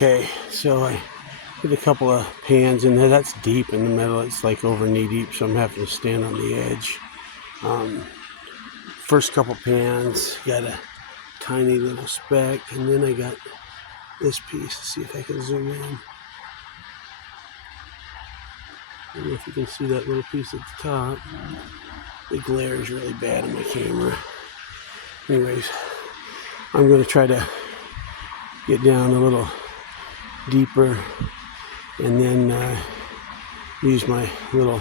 Okay, so I did a couple of pans in there. That's deep in the middle. It's like over knee deep, so I'm having to stand on the edge. First couple pans, got a tiny little speck, and then I got this piece. Let's see if I can zoom in. I don't know if you can see that little piece at the top. The glare is really bad on my camera. Anyways, I'm going to try to get down a little deeper and then use my little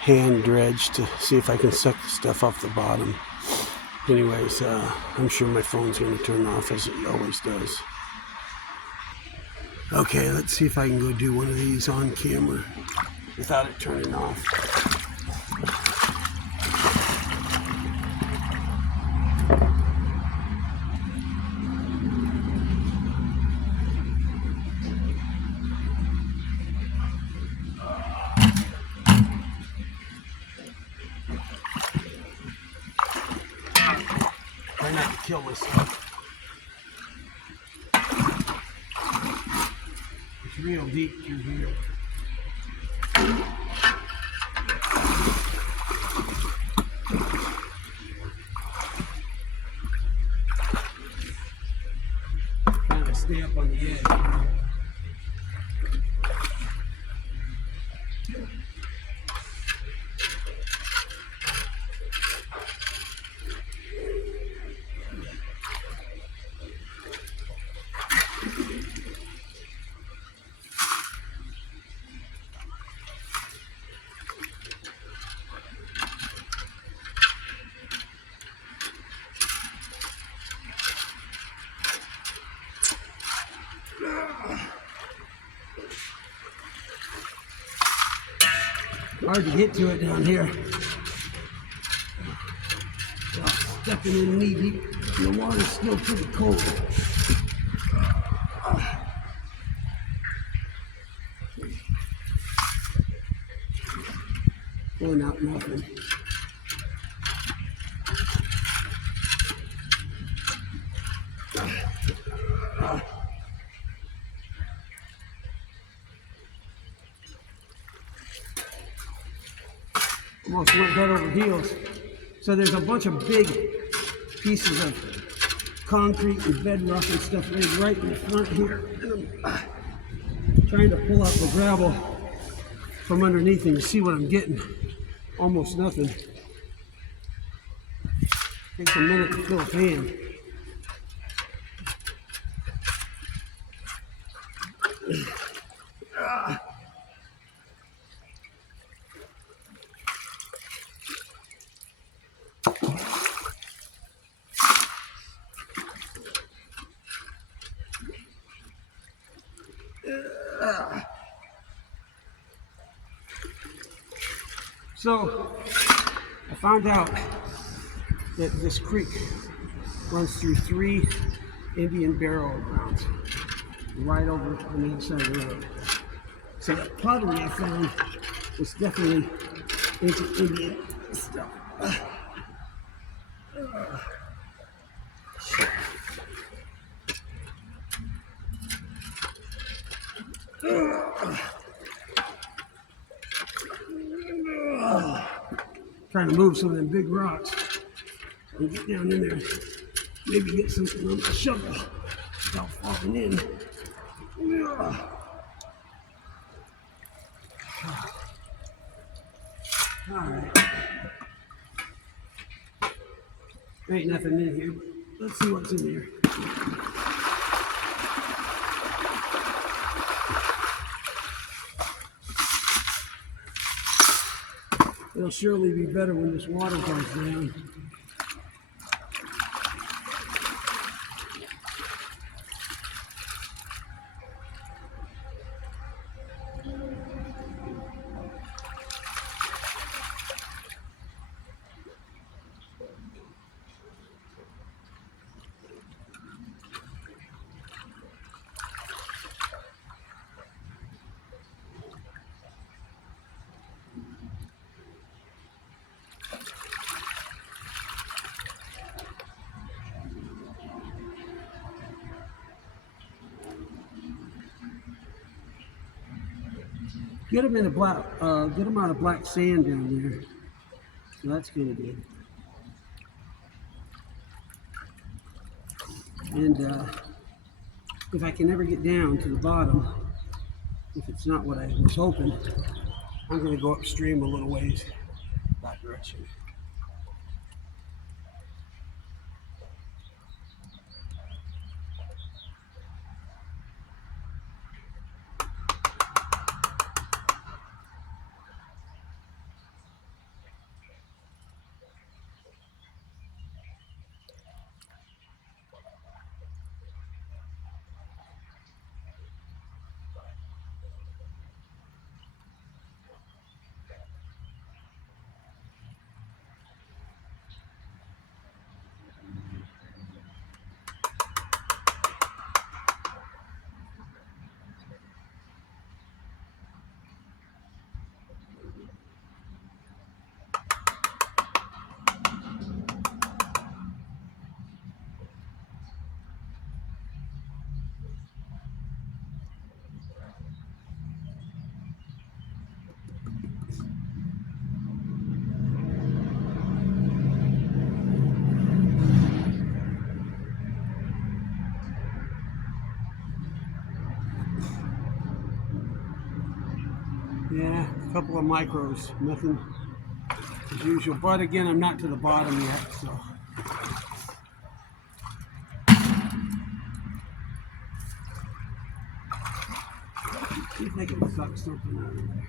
hand dredge to see if I can suck the stuff off the bottom. Anyways, I'm sure my phone's going to turn off as it always does. Okay, let's see if I can go do one of these on camera without it turning off. Try not to kill myself. It's real deep through here. Trying to stay up on the edge. Hard to get to it down here. Stepping in knee deep, and the water's still pretty cold. Pulling out nothing. Almost went head over heels. So there's a bunch of big pieces of concrete and bedrock and stuff laid right in the front here. And I'm trying to pull out the gravel from underneath and you see what I'm getting. Almost nothing. Takes a minute to fill a pan. So I found out that this creek runs through 3 Indian burial grounds right over on the other side of the road. So that pottery I found was definitely ancient Indian stuff. Trying to move some of them big rocks and get down in there. Maybe get something on my shovel without falling in. All right. There ain't nothing in here, but let's see what's in there. It'll surely be better when this water goes down. Get them in a black, get them out of black sand down there. So that's gonna be good. And if I can ever get down to the bottom, if it's not what I was hoping, I'm going to go upstream a little ways that direction. Yeah, a couple of micros, nothing as usual. But again, I'm not to the bottom yet, so. See if I can suck something out of there.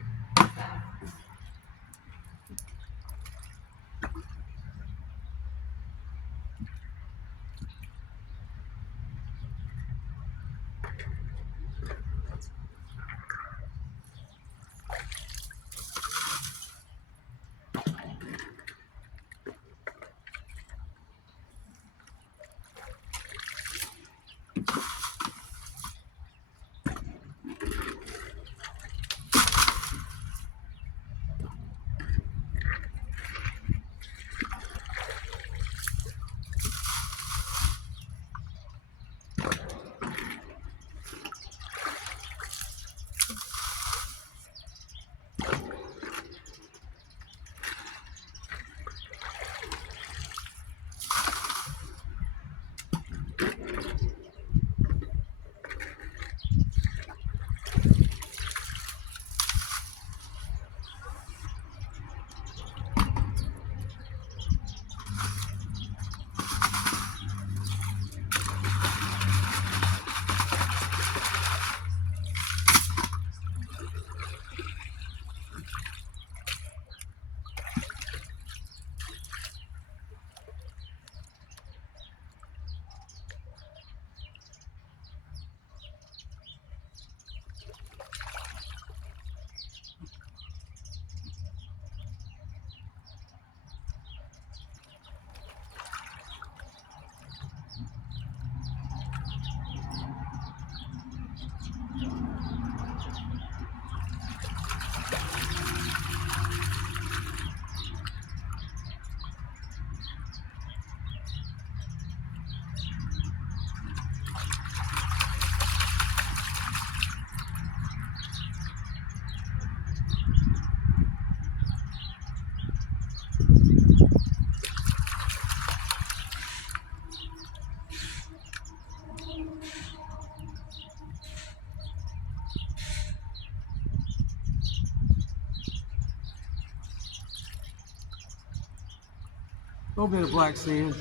A little bit of black sand.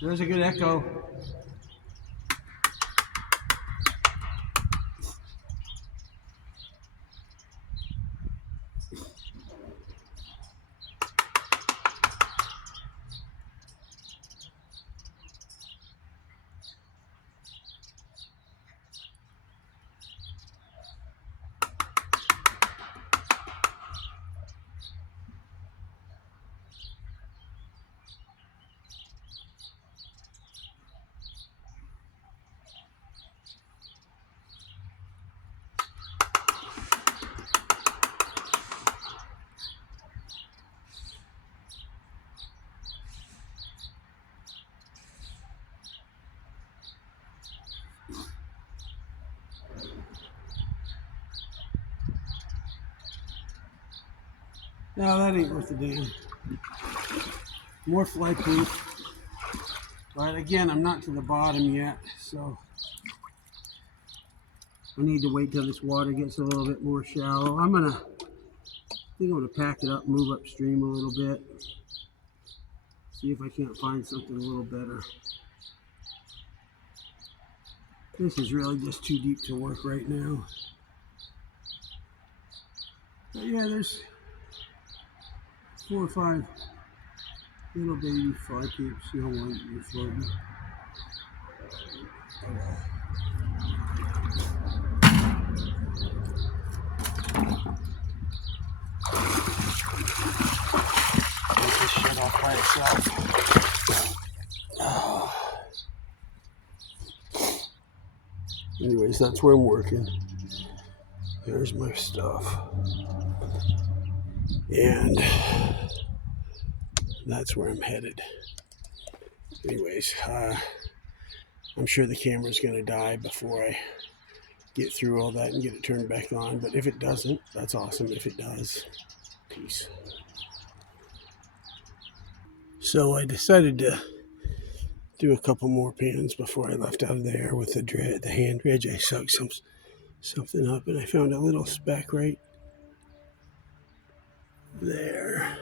There's a good echo. No, that ain't worth the damn. More fly poop. But again, I'm not to the bottom yet, so I need to wait till this water gets a little bit more shallow. I think I'm gonna pack it up, move upstream a little bit. See if I can't find something a little better. This is really just too deep to work right now. But yeah, there's 4 or 5 little baby fly poops. You don't want to be floating. Let this shut off by itself. Anyways, that's where I'm working. There's my stuff. And that's where I'm headed. Anyways, I'm sure the camera's going to die before I get through all that and get it turned back on. But if it doesn't, that's awesome. If it does, peace. So I decided to do a couple more pans before I left out of there with the hand dredge. I sucked something up and I found a little speck right there.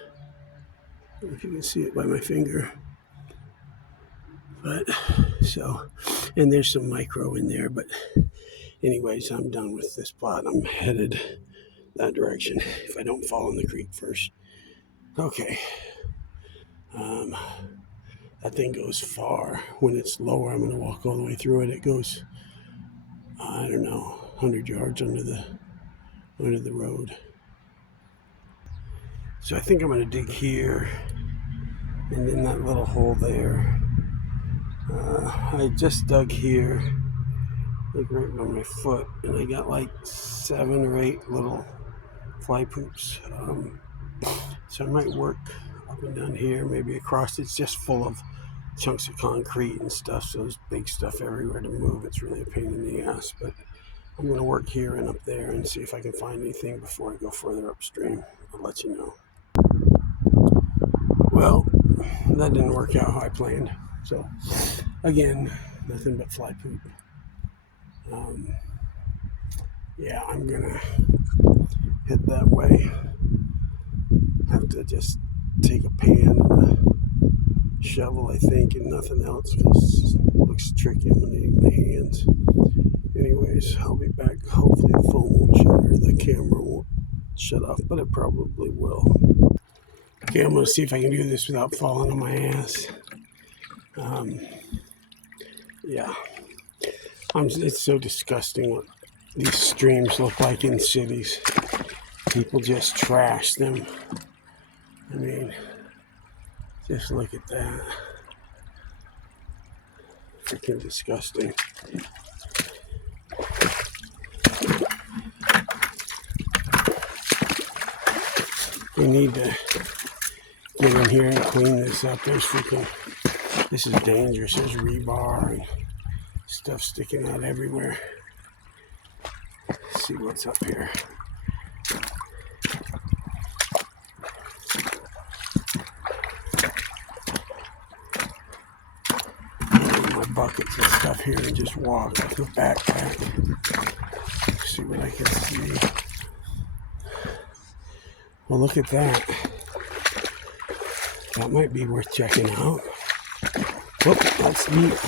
I don't know if you can see it by my finger. But so, and there's some micro in there, but anyways, I'm done with this plot. I'm headed that direction if I don't fall in the creek first. Okay. That thing goes far. When it's lower, I'm going to walk all the way through it. It goes, I don't know, 100 yards under the road. So I think I'm going to dig here and in that little hole there. I just dug here, like right by my foot, and I got like 7 or 8 little fly poops. So I might work up and down here, maybe across. It's just full of chunks of concrete and stuff, so there's big stuff everywhere to move. It's really a pain in the ass, but I'm going to work here and up there and see if I can find anything before I go further upstream. I'll let you know. Well, that didn't work out how I planned. So, again, nothing but fly poop. Yeah, I'm going to head that way. Have to just take a pan and a shovel, I think, and nothing else, because it looks tricky. I'm going to need my hands. Anyways, I'll be back. Hopefully the phone won't shut, or the camera won't shut off, but it probably will. Okay, I'm going to see if I can do this without falling on my ass. Yeah. It's so disgusting what these streams look like in cities. People just trash them. I mean, just look at that. Freaking disgusting. We need to get in here and clean this up. This is dangerous. There's rebar and stuff sticking out everywhere. Let's see what's up here. My buckets and stuff here and just walk with the backpack. See what I can see. Well, look at that. That might be worth checking out. Whoop, that's neat.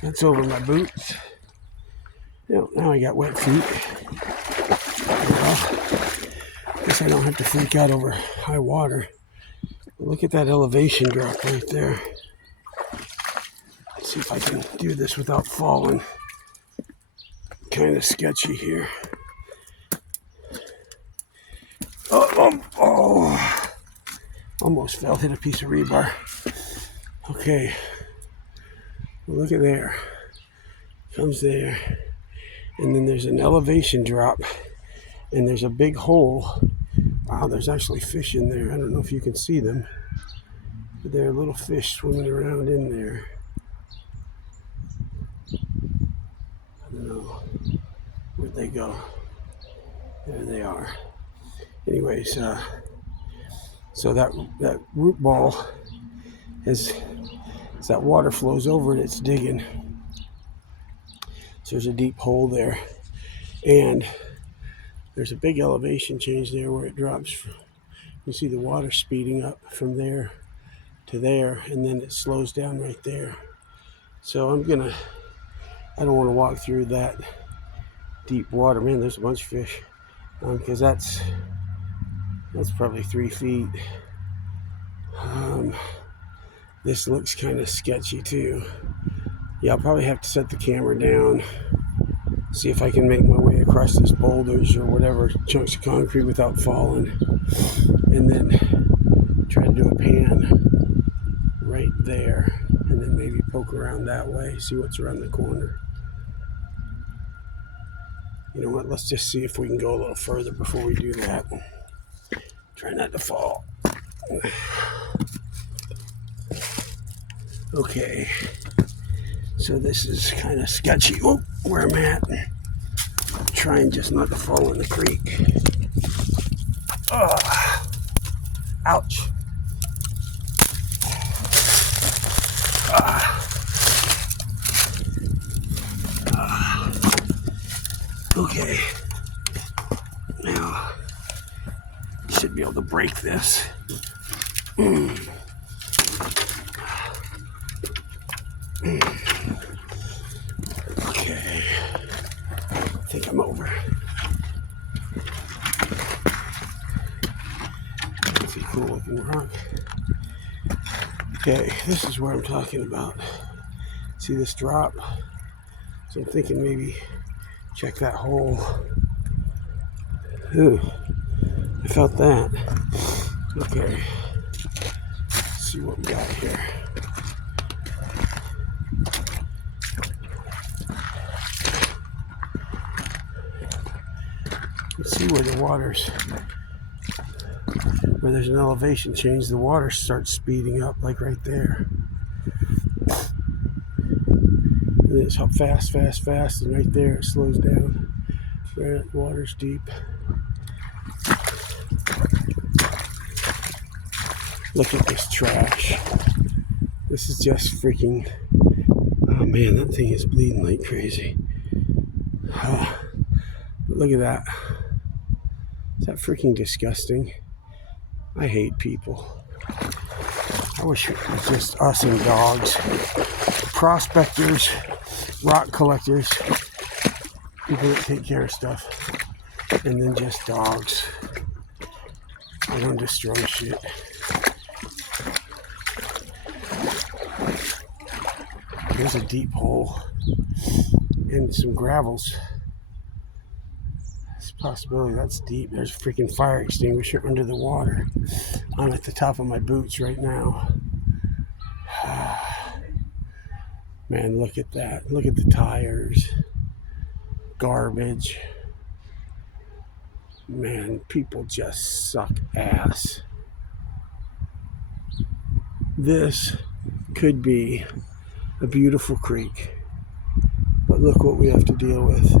That's over my boots. Now I got wet feet. Well, guess I don't have to freak out over high water. But look at that elevation drop right there. Let's see if I can do this without falling. Kind of sketchy here. Oh, almost fell, hit a piece of rebar. Okay, well, look at there. Comes there, and then there's an elevation drop, and there's a big hole. Wow, there's actually fish in there. I don't know if you can see them, but there are little fish swimming around in there. I don't know. Where'd they go? There they are. Anyways, So that root ball is, as that water flows over it, it's digging. So there's a deep hole there, and there's a big elevation change there where it drops. You see the water speeding up from there to there, and then it slows down right there. So I don't want to walk through that deep water. Man, there's a bunch of fish, because that's probably 3 feet. This looks kind of sketchy too. Yeah, I'll probably have to set the camera down, see if I can make my way across these boulders or whatever, chunks of concrete without falling, and then try to do a pan right there, and then maybe poke around that way, see what's around the corner. You know what, let's just see if we can go a little further before we do that. Try not to fall. Okay, so this is kind of sketchy. Oh, where I'm at. Trying just not to fall in the creek. Ouch. Okay, now should be able to break this. Okay, I think I'm over. That's a cool looking rock. Okay, this is where I'm talking about. See this drop? So I'm thinking maybe check that hole. Ooh, I felt that. Okay, let's see what we got here. Let's see where the water's, where there's an elevation change, the water starts speeding up, like right there. And it's up fast, fast, fast, and right there it slows down. Where the water's deep. Look at this trash. This is just freaking, oh man, that thing is bleeding like crazy. Oh, but look at that. Is that freaking disgusting? I hate people. I wish it was just us and dogs. Prospectors, rock collectors, people that take care of stuff, and then just dogs. I don't destroy shit. There's a deep hole and some gravels. It's a possibility that's deep. There's a freaking fire extinguisher under the water. I'm at the top of my boots right now. Man, look at that. Look at the tires. Garbage. Man, people just suck ass. This could be a beautiful creek, but look what we have to deal with.